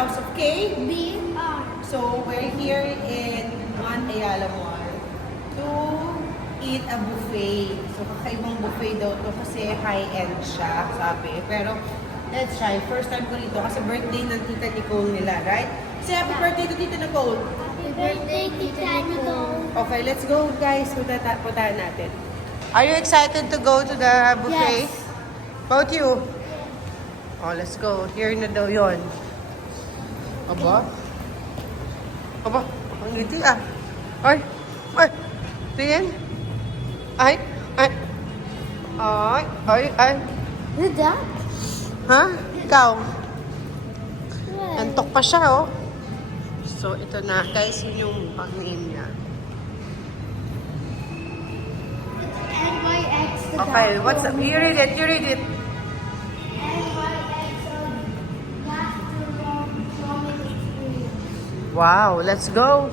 House of K. BR. So, we're here in One Ayala Mall to eat a buffet. So, kakaibang buffet daw to kasi high-end siya, sabi. Pero, let's try. First time ko rito kasi birthday ng Tita Nicole nila, right? Say happy birthday to Tita Nicole. Happy birthday, Tita Nicole. Okay, let's go guys. Puntahan natin. Are you excited to go to the buffet? Yes. About you? Oh, let's go. Here na daw yun. Aba? Aba? Ang ngiti ah. Ay! Ay! Tingin? Ay! Ay! Ay! Ay! Ay! Who's that? Ha? Ikaw? What? Antok pa siya oh. So, ito na. Guys, yun yung pang-name niya. NYX. Okay, what's up? You read it. You read it. NYX gastronomic experience. Wow, let's go.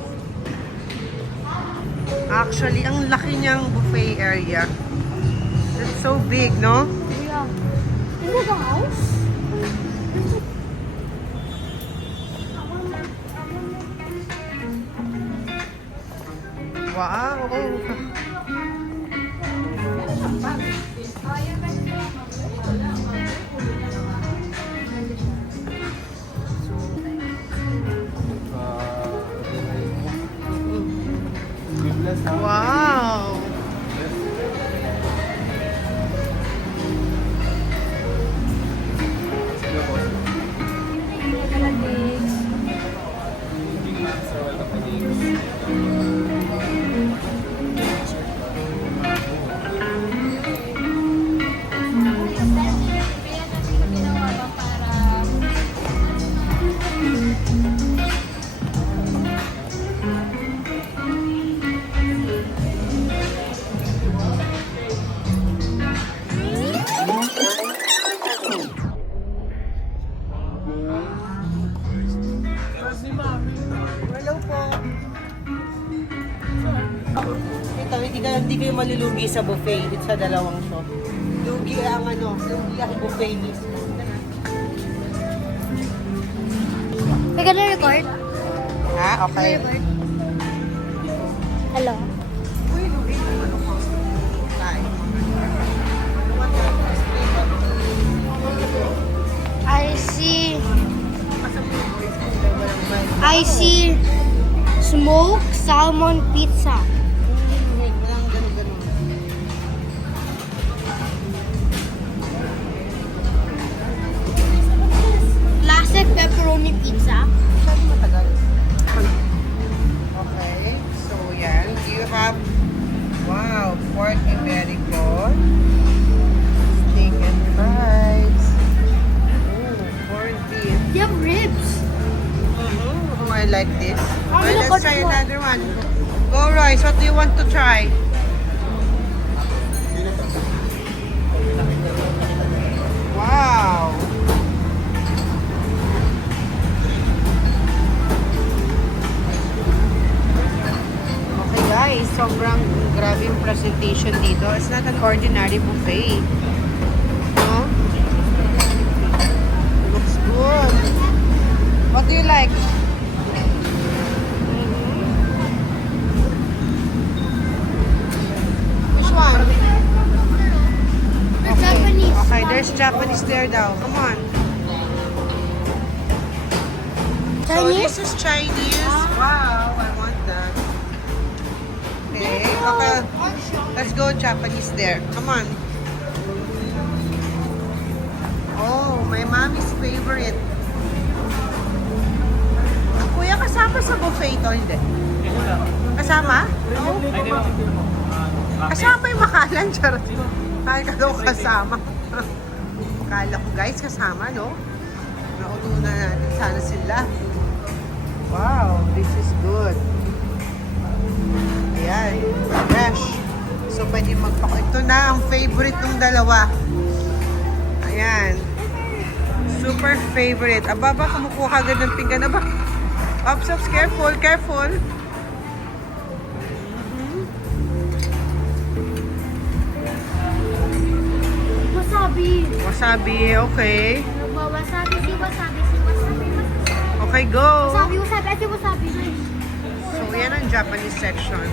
Actually, ang laki niyang buffet area. It's so big, no? Yeah. Is it a house? Wow. Wow. Hello po. Ito, hindi kayo malulugi sa buffet dito sa dalawang shop. Lugi ang buffet mismo. We're gonna record. Ha? Okay. Hello. Uy, lugi yung ano ko. Kain. I see smoked salmon pizza. Classic pepperoni pizza. Okay, so yan. Do you have, wow, pork Iberico, steak and fries, corned beef. They have ribs. Oh, I like this. I'm Okay, gonna let's cut try one. another one. Go, Royce. What do you want to try? Wow. Okay guys, sobrang grabe yung presentation dito. It's not an ordinary buffet. No? Looks good. What do you like? Which one? The Japanese. Okay, there's Japanese there daw. Come on. So Chinese? this is Chinese. Wow, I want that. Okay, okay. Let's go Japanese there. Come on. Oh, my mommy's favorite. Ang kuya, kasama sa buffet ito, hindi? Kasama? No? Kasama yung makalan, charot. Kaya ka daw kasama. Akala ko guys, kasama, no? Nauna natin sana sila. Wow, this is good. Ayan, fresh. So, pwede magpako. Ito na ang favorite ng dalawa. Ayan. Super favorite. Aba ba, kumukuha ka agad ng pinggan na ba? Ops, careful, careful. Wasabi. Wasabi, okay. Wasabi, si wasabi, si wasabi, wasabi. Okay, go! Wasabi, wasabi. I think wasabi. So, yan ang Japanese section.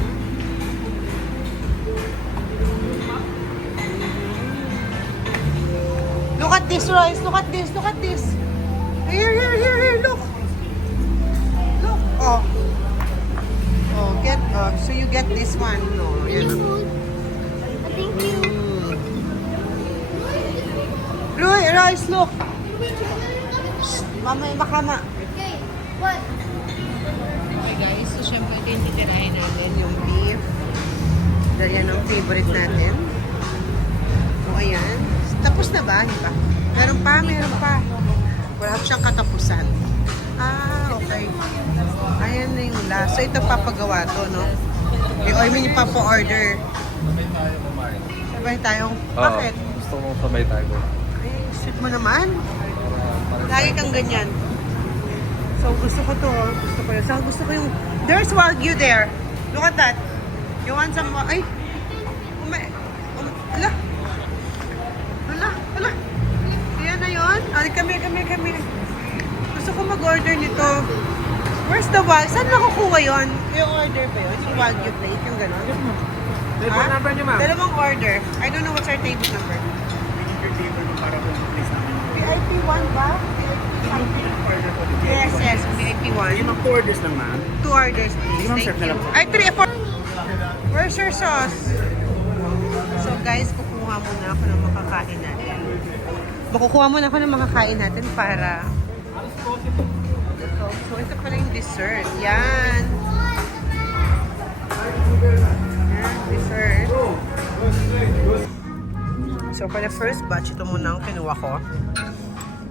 Look at this, Royce. Look at this. Look at this. Here. Look. Look. Oh. Oh, so you get this one. No, yan. Thank you. Royce, look. Shh, mamaya makama. Okay, what? Okay guys, so syempre ito yung titirahin natin, yung beef. Dahil yan ang favorite natin. So ayan. Tapos na ba? Hindi pa? Meron pa. Wala siyang katapusan. Ah, okay. Ayan na yung last. So ito papagawa to, no? I mean, ipapa-order. Sabay tayo kumain. Sabay tayong, Oo. bakit? Gusto mo sabay tayo. Ay, sweet mo naman. Lagi kang ganyan. So, gusto ko to. Gusto ko yun. So, gusto ko yung... There's Wagyu there. Look at that. You want some... Ay! Ala! Ayan na yun. Ay, kami. Gusto ko mag-order nito. Where's the Wagyu? Saan nakukuha yun? Yung order ba yun? Yung Wagyu plate? Yung gano'n? Table number niyo, ma'am. Dalawang order. I don't know what's our table number. Your table nung para kung place namin. VIP 1 ba? Order po din. Yes. VIP 1. Yung mga 2 orders lang, ma'am. 2 orders, please. Sige, ma'am, Thank serve na you. lang po. Ay, 3, 4. Where's your sauce? So, guys, kukuha muna ako ng makakain natin. Makukuha muna ako ng makakain natin para... So, ito pala yung dessert. Yan. Dessert. So, for the first batch, ito muna ang kinuha ko.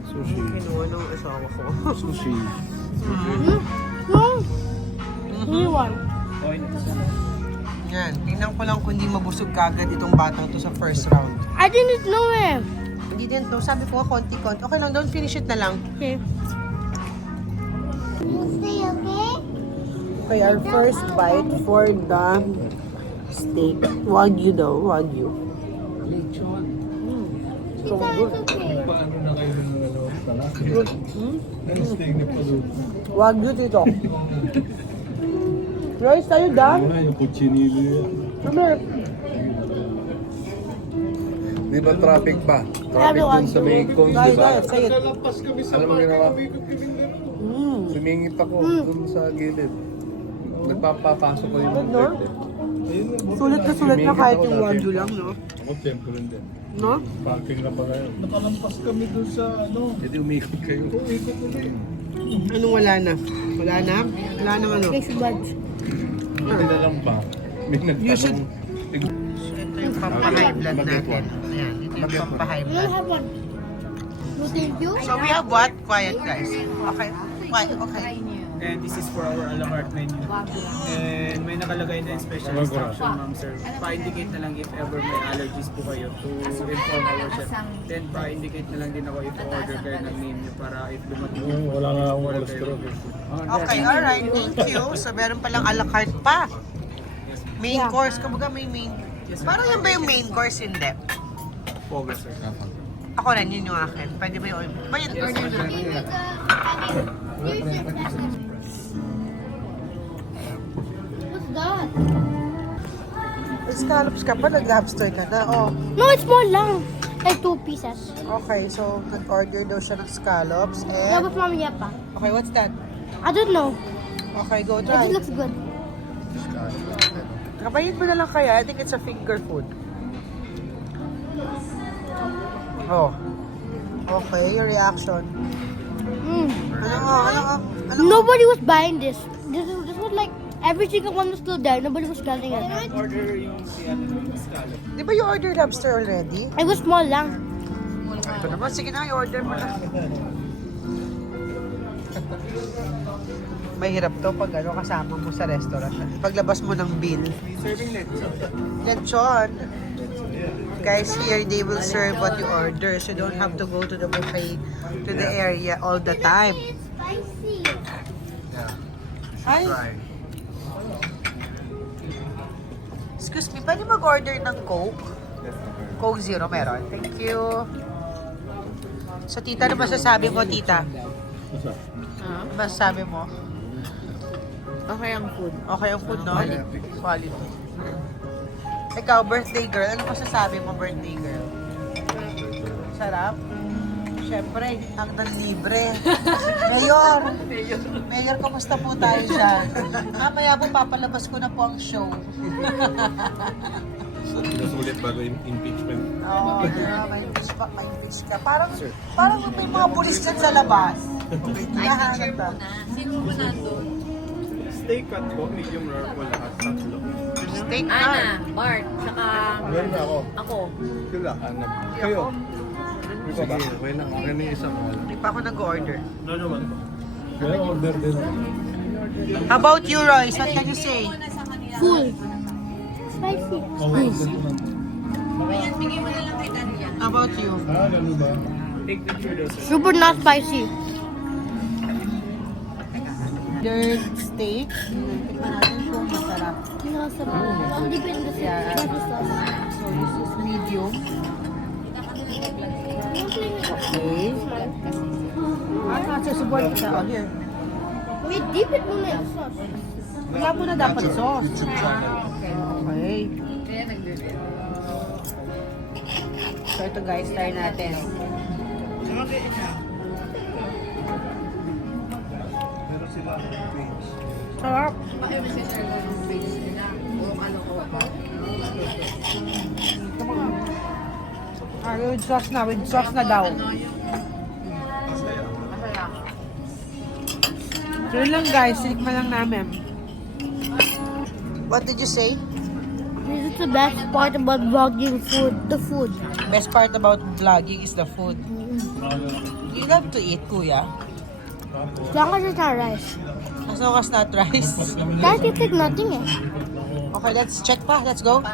Sushi. Kinuha ng asawa ko. Sushi. New one. Yan. Tingnan ko lang kung hindi mabusog kagad itong batang to sa first round. I didn't know it. Hindi din to. Sabi ko nga konti-konti. Okay lang, don't finish it na lang. Okay. Stay okay? Okay, our first bite for the steak. Wagyu daw, Wagyu. So okay. Paano na kayo ng salad? Steak na palo. Wagyu dito. Rice, tayo done? Yung kuchinilo yan. Come. Di ba traffic pa? Traffic dun sa may cone, di ba? Say it. Alam mo ginawa? Sumingit ako dun sa gilid. Nagpapapasok ko yung No? Sulit na kahit yung Wagyu lang, no? Ako, tempo rin din. No? Parking na pala yun. Nakalampas kami dun sa ano. Hindi umikot kayo. Umikot ulit. Anong wala na? Wala na? Wala nang ano? Next batch. Hindi na lang pa. May You should- nagtanong. So, ito yung pampahay blood Mag-get natin. one. Ayan, ito yung pampahay I don't blood. have one. No, thank you. So, we have what? Quiet, guys. Okay. Quiet, okay. And this is for our a la carte menu. And may nakalagay na yung special instruction, ma'am, sir. Pa-indicate na lang if ever may allergies po kayo to inform our chef. Then pa-indicate na lang din ako if order kayo ng menu para if dumating. Wala nga akong cholesterol. Okay, alright. Thank you. So, meron palang a la carte pa. Main course. Kumbaga may main. Parang yan ba yung main course? Hindi. Pogo, sir. Ako rin, yun yung akin. Pwede ba yun? Ba yun? Order na. What's that? Scallops ka pa, nag-lobster ka na. Oh. No, it's more lang. Like 2 pieces. Okay, so nag-order daw siya ng scallops. Yeah, And, with mommy yapa. okay, what's that? I don't know. Okay, go It try. just looks good. Kapayin mo na lang kaya. I think it's a finger food. Oh. Okay, your reaction. Ano? Nobody was buying this. This was like every single one was still there. Nobody was getting it. Order yung si ano yung scallop. Di ba you ordered lobster already? It was small lang. Ito naman, sige na, i-order mo na. Mahirap to pag ano, kasama mo sa restaurant. Paglabas mo ng bill. Serving lechon. Lechon. Guys, here they will serve what you order. So you don't have to go to the buffet, to the area all the time. It's spicy. Ay! Excuse me, pwede mag-order ng Coke? Coke Zero meron. Thank you. So tita, ano masasabi mo, tita? Basta sabi mo. Okay ang food. Okay ang food, no? Quality. Ikaw, birthday girl. Ano masasabi mo, birthday girl? Sarap? Siyempre, hanggang libre. Mayor, kamusta po tayo dyan? Mamaya po, papalabas ko na po ang show. Pinasulit bago impeachment. Oo, may impeach ka. Parang may mga pulis dyan sa labas. Hinahanap ka. Sino mo nandun? Steak cut po, medium rare po lahat, tatlo. Steak Ana, na. Bart, saka Meron na ako. ako. Sila, hanap. Kayo. Sige, okay lang. Okay na yung isang wala. Hindi pa ako nag-order. Kaya order din. How about you, Royce? What can you say? Full. Spicy. Bigay mo na lang kay Tanya. How about you? Ganun ba? Take picture daw, sir. Super not spicy. Dirt steak. Tingnan natin kung masarap. Ang depende sa Yeah. So, this is medium. Okay. Susubuan kita. Oh, here. Wait, dip it muna yung sauce. Wala mo na dapat sauce. Okay. Kaya nag-deliver. So, ito guys, try natin. Pero sila, range. Sarap. Bakit mo sinare ko yung face nila? Puro kalokohan ba? With sauce na. With sauce na daw. Masaya. So, yun lang guys. Sinikman lang namin. What did you say? This is the best part about vlogging food. The food. Best part about vlogging is the food. You love to eat, kuya. As long as it's not rice. As long as not rice. That tastes like nothing eh. Okay, let's check pa. Let's go.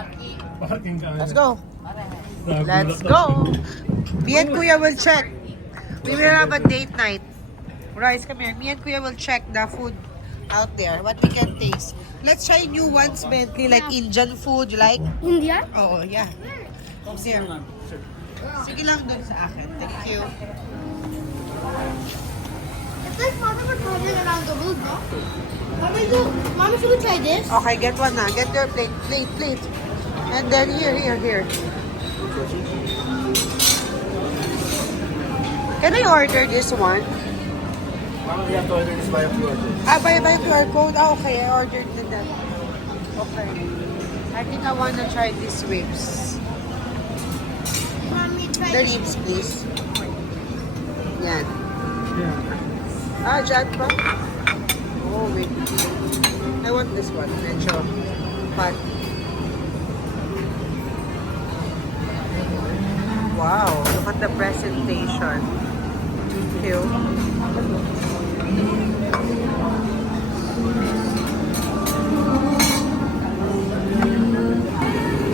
Parking ka. Let's go. Let's go. Me and Kuya will check. We will have a date night. Rice, come here. Me and Kuya will check the food out there. What we can taste. Let's try new ones, Bentley, like Indian food. You like? India? Oo, yeah. Here. Sige lang dun sa akin. Thank you. It's like mother we're traveling around the world, no? Mommy, should we try this? Okay, get one na. Get your plate. Plate. And then here. Can I order this one? Mama, you have to order this by a QR code. By QR code? Okay, I ordered that. Okay. I think I wanna try these ribs. Mommy, try The ribs, please. Yan. Dyan pa? Oh, wait. I want this one. Medyo fat. Wow, look at the presentation. Cute.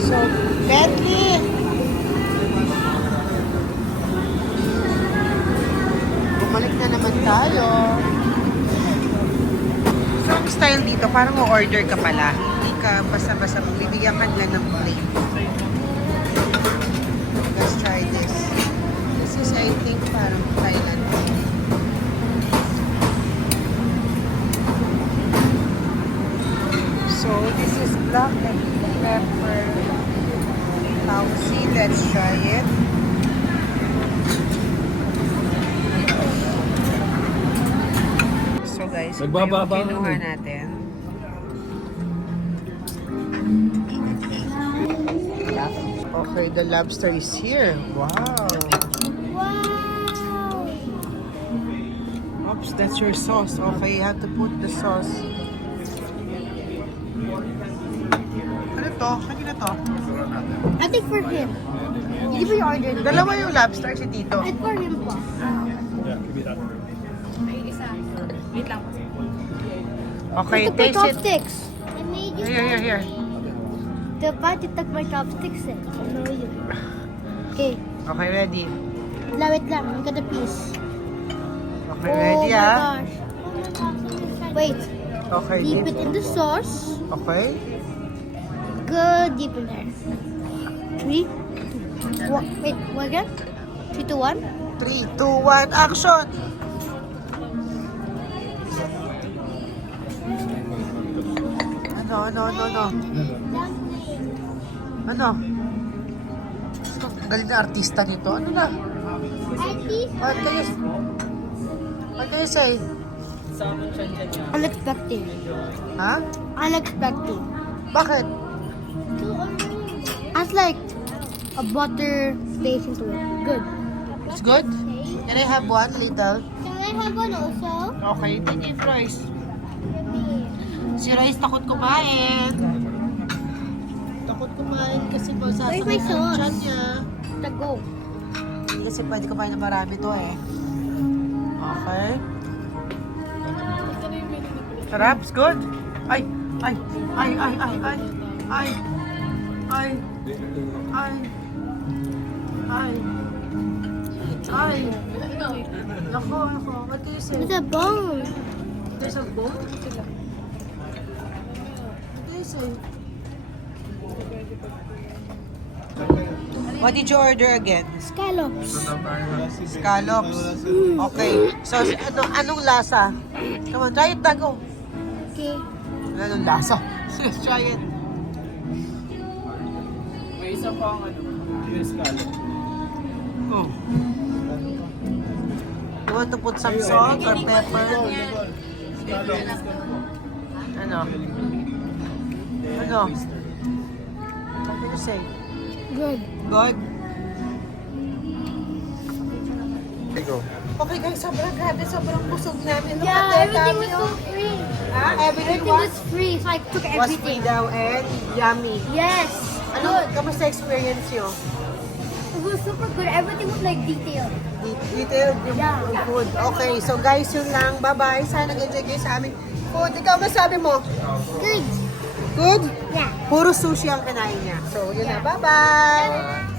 So, Bentley! Bumalik na naman tayo. So, ang style dito, parang o-order ka pala. Hindi ka basta-basta magbibigyan ka nila ng plate. Let's try this. This is, I think, parang Thailand. So, this is black and pepper tausi. Let's try it. So, guys, ito yung kinuha natin. Okay, the lobster is here. Wow. Wow! Oops, that's your sauce. Okay, you have to put the sauce. Ano to? Kanina to? I think for him. Hindi ba yung order? Dalawa yung lobster si Tito. It's for him po. Yeah, give me that. Ay, isa. Wait lang. Okay, Ito po taste it. chopsticks. I made you. Here. The party took my chopsticks eh. I'll show you. Okay. Okay, ready. Wait lang. Look at the piece. Okay, ready my ah. gosh. Wait. Okay, Deep dip. it in the sauce. Okay. Good deep in there. 3, 2, 1. Wait, what again? 3, 2, 1. 3, 2, 1, action! Ano? Ano? Ang galing na artista nito. Ano na? What can you say? Unexpected. Ha? Unexpected. Bakit? That's like a butter paste into it. Good. It's good? Can I have one little? Can I have one also? Okay, tingin Royce. Si Royce takot kumain. Takot kumain kasi Where's my masasakit ang sauce? tiyan niya. Tago. Hindi kasi pwede kumain na marami to eh. Okay. Sarap, it's good. Ay. Nako. What do you say? It's a bone. There's a bone? What do you say? What did you order again? Scallops. Scallops. Okay. So, anong lasa? Come on, try it, Tago. Okay. Anong lasa? Let's try it. May isa pang US scallop. Oh. You want to put some salt or pepper? Ano? What do you say? Good. Good? Okay guys, sobrang busog namin. Look at Yeah, the everything dami, was so free. Everything Everything was was free, so I took free everything. daw and yummy. Yes. Ano, kamusta experience nyo? It was super good. Everything was like detailed. Detailed yung Yeah. food. Okay, so guys, yun lang. Bye-bye. Sana nag-enjoy kayo sa aming food. Ikaw, masabi mo? Good. Good? Yeah. Puro sushi ang kinain niya. So, yun na. Bye-bye!